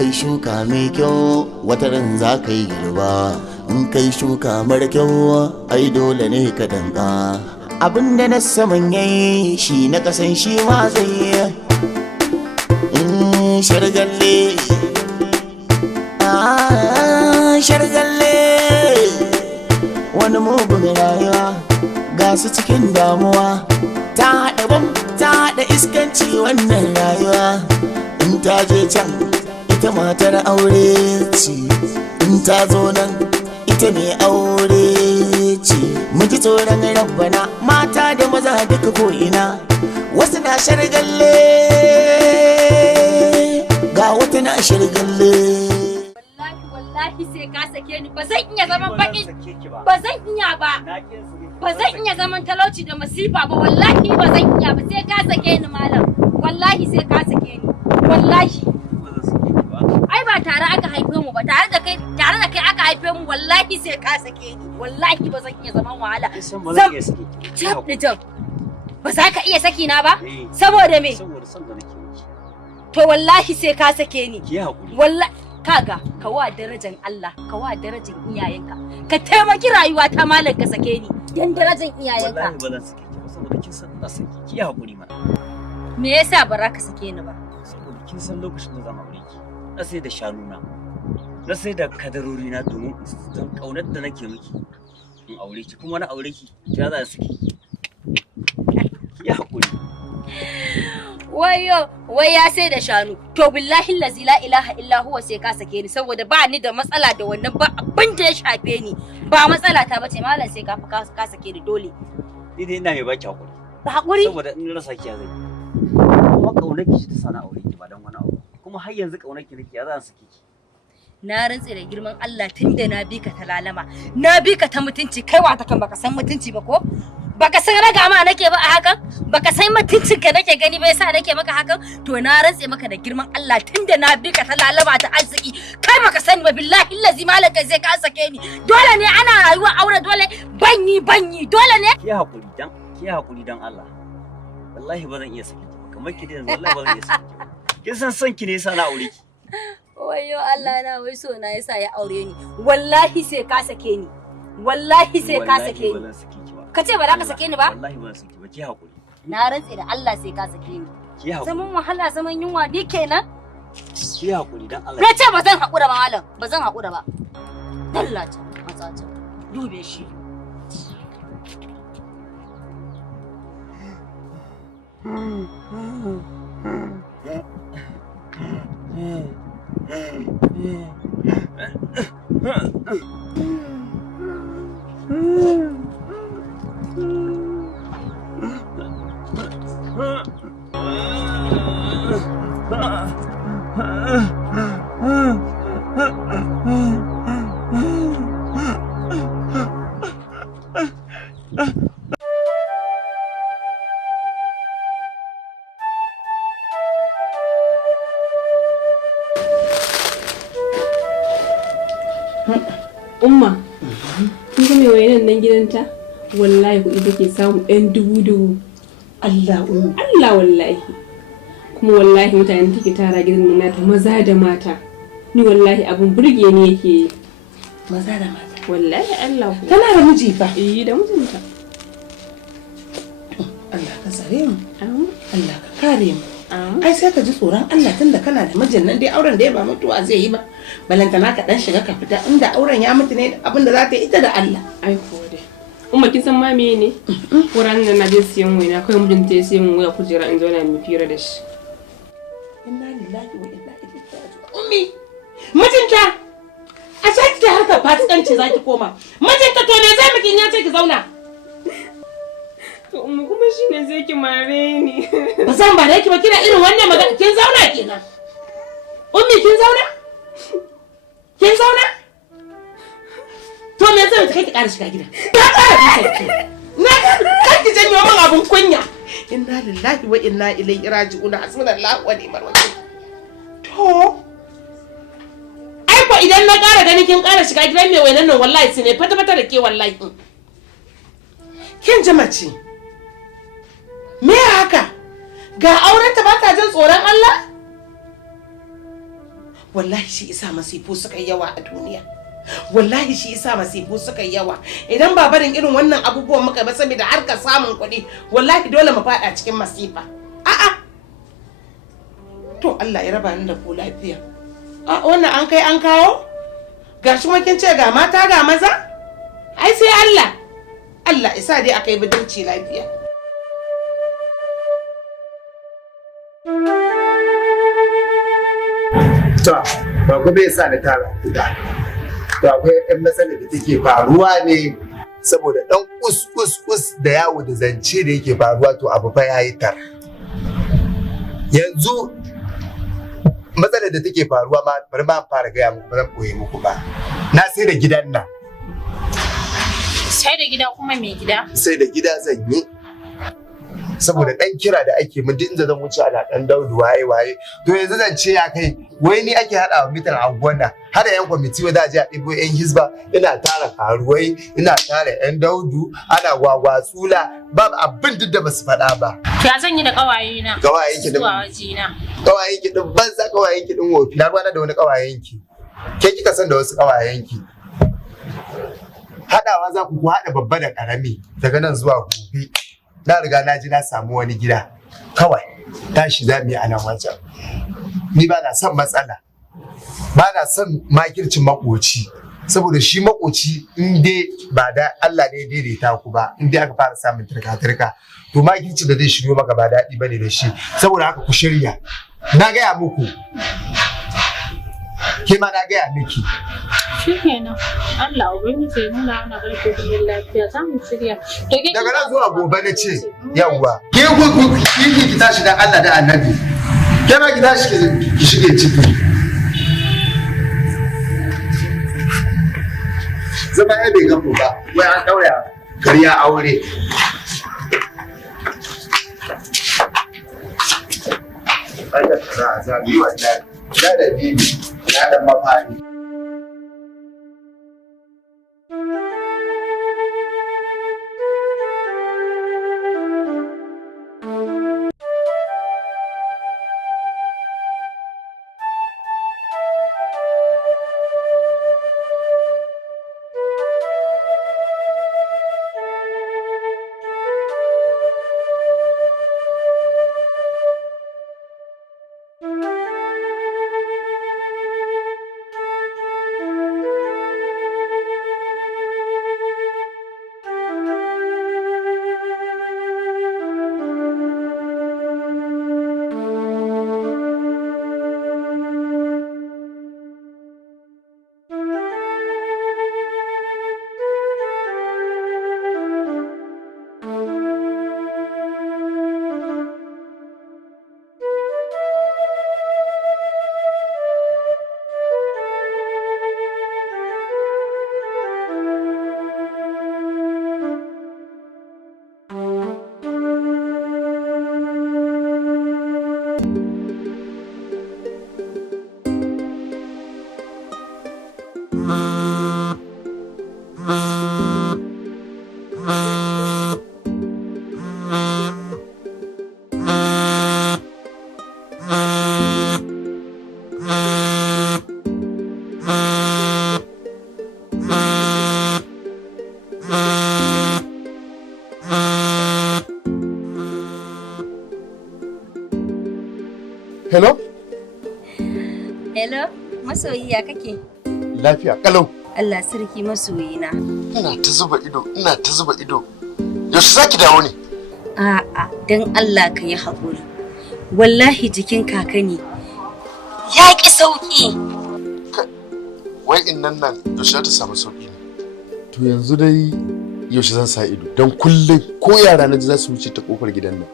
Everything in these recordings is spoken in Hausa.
kai shuka mai kyau wata ran za ka yi girba, in kai shuka mara kyau ai dole ne ka danka. Abinda na saman yayi shi na kasan shi ma zai shargalle shargalle wani mugun rayuwa ga su cikin damuwa ta haɗa bam ta haɗa iskanci wannan rayuwa. In ta je can ita matar aure ce, in ta zo nan ita mai aure ce. Mu ji tsoron rabbana mata da maza duka ko'ina, wasu na shargalle ga wata na shargalle. Wallahi sai ka sake ni, ba zan iya zaman baƙin, ba zan iya ba, ba zan iya zaman talauci da masifa ba, wallahi ba zan iya ba, sai ka sake ni malam, wallahi sai ka sake ni, wallahi. Ai ba tare aka haife mu ba, tare da kai aka haife mu, wallahi sai ka sake ni, wallahi ba zan iya zaman wahala. Ba za ka iya saki na ba? Saboda me? Saboda son da nake miki. To wallahi sai ka sake ni. Ki haƙuri. Wallahi kaga ka wa darajan Allah, ka wa darajan iyayenka, ka taimaki rayuwa ta malam ka sake ni dan darajan iyayenka. Wallahi ba zan sake ki ba saboda kin san ina son ki. Ki haƙuri mana. Me yasa ba za ka sake ni ba? Saboda kin san lokacin da zan aure ki. Na sai da shanu na sai da kadarori na domin don kaunar da nake miki. In aure ki kuma na aure ki, ya za su ki. Ki haƙuri. Wayo, wai ya sai da shanu. To billahi allazi la ilaha illa huwa sai ka sake ni saboda ba ni da matsala da wannan, ba abin da ya shafe ni. Ba matsala ta bace malam sai ka sake ni dole. Ni dai ina mai baki haƙuri. Ba haƙuri? Saboda in rasa ki ya zai. Kuma kaunar ki ta sana aure ki ba dan wani abu. Kuma har yanzu kaunar ki nake ya za sake ki. Na rantse da girman Allah tunda na bi ka ta lalama, na bi ka ta mutunci, kai wata kan baka san mutunci ba ko? Baka san raga ma nake ba a hakan? Baka san mutuncin ka nake gani ba yasa nake maka hakan? To na rantse maka da girman Allah tunda na bi ka ta lalama ta arziki, kai baka sani ba billahi allazi malaka sai ka sake ni. Dole ne ana rayuwa aure dole banyi dole ne? Ki haƙuri dan Allah. Wallahi ba zan iya saki ki. Kamar ki da yanzu wallahi ba zan iya saki ki. Kin san son ki ne yasa na aure ki. Wayo Allah na wai so na yasa ya aure ni. Wallahi sai ka sake ni. Wallahi sai ka sake ni. Ka ce ba za ka sake ni ba? Wallahi ba zan saki ba, ki haƙuri. Na rantse da Allah sai ka sake ni. Ki haƙuri. Zaman wahala zaman yunwa ni kenan. Ki haƙuri dan Allah. Na ce ba zan haƙura ba malam, ba zan haƙura ba. Dallata, matsata. Dube shi. Umma, kin ga me wayan nan gidanta? Wallahi kuɗi take samu ɗan dubu. Allah wallahi. Kuma wallahi mutane take tara gidan nan nata maza da mata. Ni wallahi abun burge ni yake yi. Maza da mata. Wallahi Allah ku. Tana da miji fa? Eh da mijinta. Allah ka tsare mu. Allah ka kare mu. Ai sai ka ji tsoron Allah tunda kana da mijin nan dai auren da ya ba mutuwa zai yi ba. Balantana ka dan shiga ka fita inda auren ya mutu ne abin da za ta yi ita da Allah. Ai ko dai. Umma kin san ma me ne? Wuran nan na je siyan waina kai mijinta ya siyan waya kujera in zo na mu fira da shi. Inna lillahi wa inna ilaihi raji'un. Ummi, mijinta a saki ta harkar fasikanci zaki koma. Mijinta to me zai miki ya ce ki zauna? To umma kuma shine zai ki mare ni. Ba san ba da ki ba kina irin wannan magana kin zauna kenan. Ummi kin zauna? Kin zauna? To me zai kai ki ƙara shiga gida? Na ƙara ki. Na kar ki janyo min abun kunya. Inna lillahi wa inna ilaihi raji'un. Hasbunallahu wa ni'mal wakeel. To ai ko idan na ƙara gani kin ƙara shiga gidan mai wainan nan wallahi sai ne fata da ke wallahi. Kin ji mace? Me haka? Ga aurenta ba ta jin tsoron Allah? wallahi shi isa masifu suka yi yawa a duniya. Wallahi shi isa masifu suka yi yawa. Idan ba barin irin wannan abubuwan muka ba saboda harkar samun kuɗi, wallahi dole mu faɗa cikin masifa. A'a. To Allah ya raba ni da ku lafiya. A wannan an kai an kawo? Gashi kuma kin ce ga mata ga maza? Ai sai Allah. Allah isa dai akai budurci lafiya. To, ba ku bai sa da tara kuda. To akwai ɗan matsalar da take faruwa ne saboda ɗan kus da yawo da zance da yake faruwa to abu fa yayi tar. Yanzu matsalar da take faruwa ma bari ma fara gaya muku ba zan koyi muku ba. Na sai da gidan nan. Sai da gida kuma mai gida? Sai da gida zan yi. Saboda ɗan kira da ake mun duk inda zan wuce ana ɗan Daudu waye to yanzu zan ce ya kai wai ni ake haɗa wa mitan anguwan nan har da yan kwamiti wa za a je a ɗibo yan hisba ina tara karuwai ina tara yan Daudu ana gwagwatsula babu abin duk da basu faɗa ba. Ya zan yi da ƙawaye na? Ƙawayen ki din zuwa waje na. Ƙawayen ki din banza ƙawayen ki din wofi na ruwana da wani ƙawayen ki. Ke kika san da wasu ƙawayen ki. Haɗawa za ku haɗa babba da ƙarami daga nan zuwa gobe. Na riga na ji na samu wani gida kawai tashi za mu yi a nan wajen. Ni ba na son matsala, ba na son makircin makoci saboda shi makoci in dai ba da Allah ne daidaita ku ba in dai aka fara samun turka-turka to makirci da zai shiryo maka ba daɗi bane da shi saboda haka ku shirya. Na gaya muku, ke ma na gaya miki. Shikenan. Allah ubangiji ya nuna mana barke da lafiya za mu shirya. Daga nan zuwa gobe na ce yawwa. Ke ki tashi dan Allah da Annabi. Ke ma ki tashi ki shige ciki. Zama ya bai gamu ba, wai an daura karya aure. Allah ta za bi wannan. Da bibi, da mafani. Hello? Hello, masoyi ya kake? Lafiya kalau. Allah sarki masoyina. Ina ta zuba ido. Yaushe zaki dawo ne? A'a, dan Allah ka yi haƙuri. Wallahi jikin kaka ne. Ya ƙi sauƙi. Wai innan nan yaushe ta samu sauƙi ne? To yanzu dai yaushe zan sa ido don kullum ko yara na ji za su wuce ta kofar gidan nan.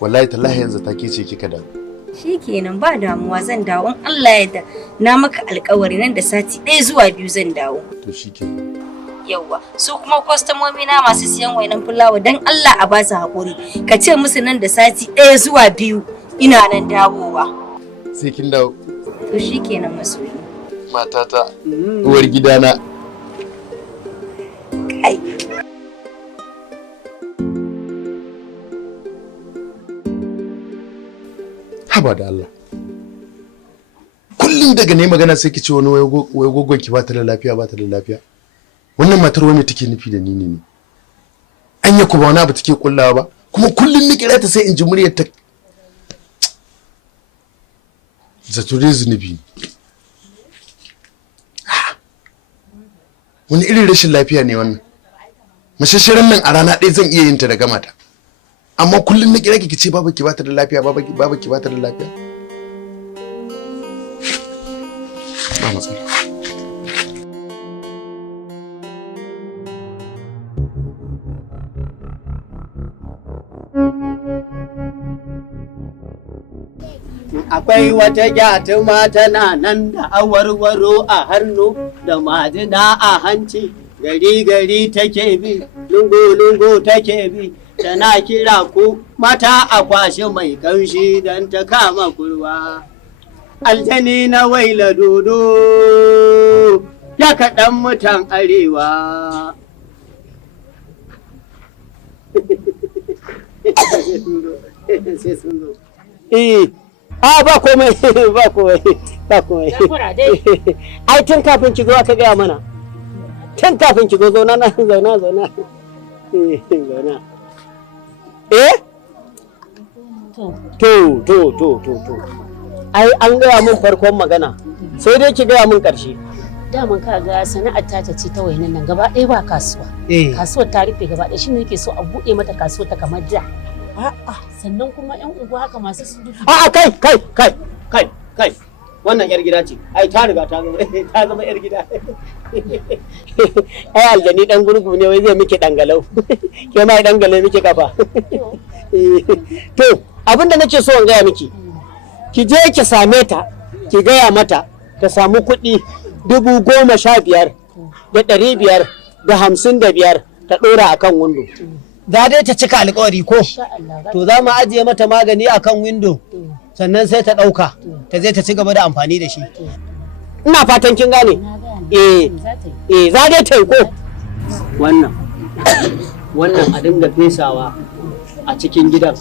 Wallahi tallahi yanzu take ce kika dawo. Shikenan ba damuwa zan dawo in Allah ya yarda na maka alƙawari nan da sati 1 zuwa 2 zan dawo. To shikenan. Yawwa su kuma kwastomomi na masu siyan wainan fulawa dan Allah a ba su haƙuri ka ce musu nan da sati 1 zuwa 2 ina nan dawowa. Sai kin dawo. To shikenan masoyi. Matata uwar gidana. Kai. Haba da Allah. Kullum kullum daga ne magana sai ki ce wani wai gogon ki ba ta da lafiya ba ta da lafiya. Wannan matar wai me take nufi da ni ne? Anya ku ba wani abu take kullawa ba, kuma kullum ni kira ta sai in ji muryar ta. Zato dai zunubi. Wani irin rashin lafiya ne wannan? Mashashirin nan a rana ɗaya zan iya yin ta da gama ta. Amma kullum na kira ki ce baba ki bata da lafiya, baba ki bata da lafiya. Ba matsala. Akwai wata gyatuma tana nan da awarwaro a hannu da majina a hanci, gari take bi, lungu take bi, tana kira ku mata a kwashe mai kaushi don ta kama kurwa. Aljani na waila dodo ya kaɗan mutan arewa. Ba komai ba komai. Ai tun kafin ki zo aka gaya mana. Tun kafin ki zo zauna. To. Ai an gaya min farkon magana. Sai dai ki gaya min ƙarshe. Daman ka ga sana'ar ta ce ta wainan nan gaba ɗaya ba kasuwa. Kasuwar ta rufe gaba ɗaya shine nake so a buɗe mata kasuwar ta kamar da. Sannan kuma ƴan unguwa haka masu surutu. Kai. Wannan yar gida ce. Ai ta riga ta zama yar gida. Ai aljani dan gurgu ne wai zai miki dangalau. Ke ma dangale miki kafa. To, abinda nake so in gaya miki. Ki je ki same ta, ki gaya mata ta samu kuɗi 15,555 ta ɗora akan windo. Za dai ta cika alƙawari ko? To za mu ajiye mata magani akan windo, sannan sai ta ɗauka, ta zai ta ci gaba da amfani da shi. Ina fatan kin gane? Za dai ta yi ko? Wannan a dinga fesawa a cikin gidan.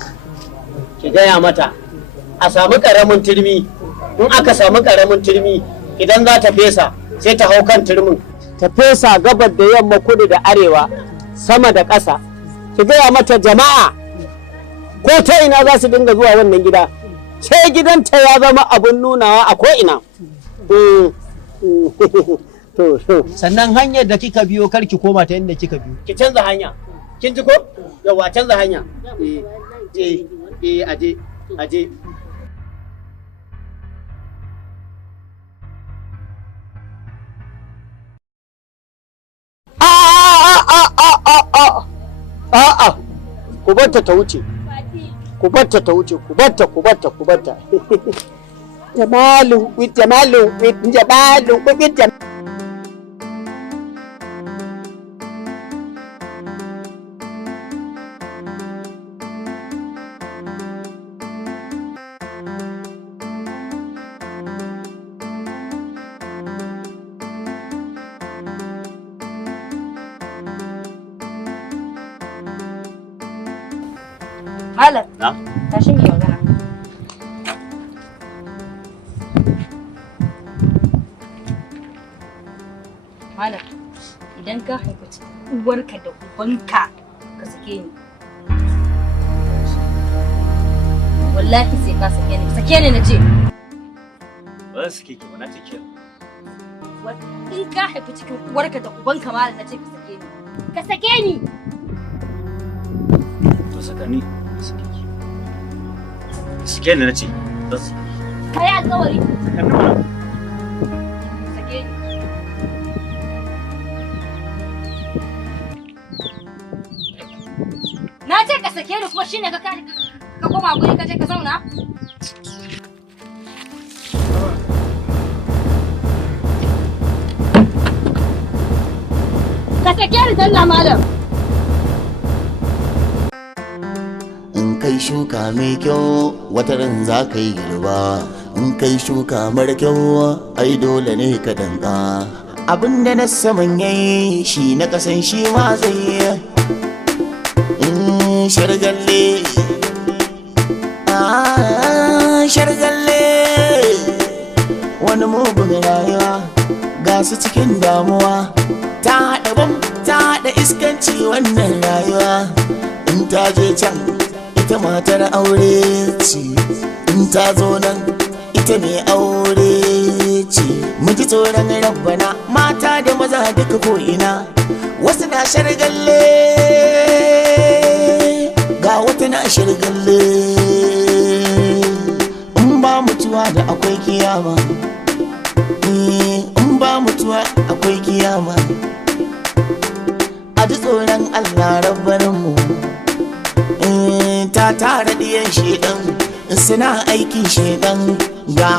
Ki gaya mata, a samu ƙaramin turmi. In aka samu ƙaramin turmi, idan za ta fesa, sai ta hau kan turmin. Ta fesa gabar da yamma, kudu da arewa, sama da ƙasa. Ki gaya mata jama'a ko ta ina za su dinga zuwa wannan gida, sai gidanta ya zama abin nunawa a ko'ina. Sannan hanyar da kika biyo kar ki koma ta inda kika biyo, ki canza hanya. Kin ji ko? Yawa, canza hanya. Aje. A'a, ku barta ta wuce. Ku barta. Jamalu. Malam. Na? Tashi mai magana. Malam, idan ka haifaci uwarka da ubanka ka sake ni. Wallahi sai ka sake ni. Sake ni na ce. Ba za su sake ki ba, na ce ki. In ka haifi cikin uwarka da ubanka malam na ce ka sake ni. Ka sake ni. To sakani. Sake ni na ce. Kai alƙawari. Sakani mana. Sake ni. Na ce ka sake ni kuma shine ka koma guri ka je ka zauna? Ka sake ni dalla malam. kai shuka mai kyau wata ran za ka yi girba, in kai shuka mara kyau ai dole ne ka danka. Abinda na saman yayi shi na kasan shi ma zai shargalle wani mugun rayuwa ga su cikin damuwa ta haɗa bam ta haɗa iskanci wannan rayuwa in ta je can ita matar aure ce in ta zo nan ita mai aure ce mu ji tsoron rabbana mata da maza duka ko'ina wasu na shargalle ga wata na shargalle in ba mutuwa da akwai kiyama in ba mutuwa akwai kiyama a ji tsoron Allah rabbaninmu ta tara diyan shedan suna aikin shedan ga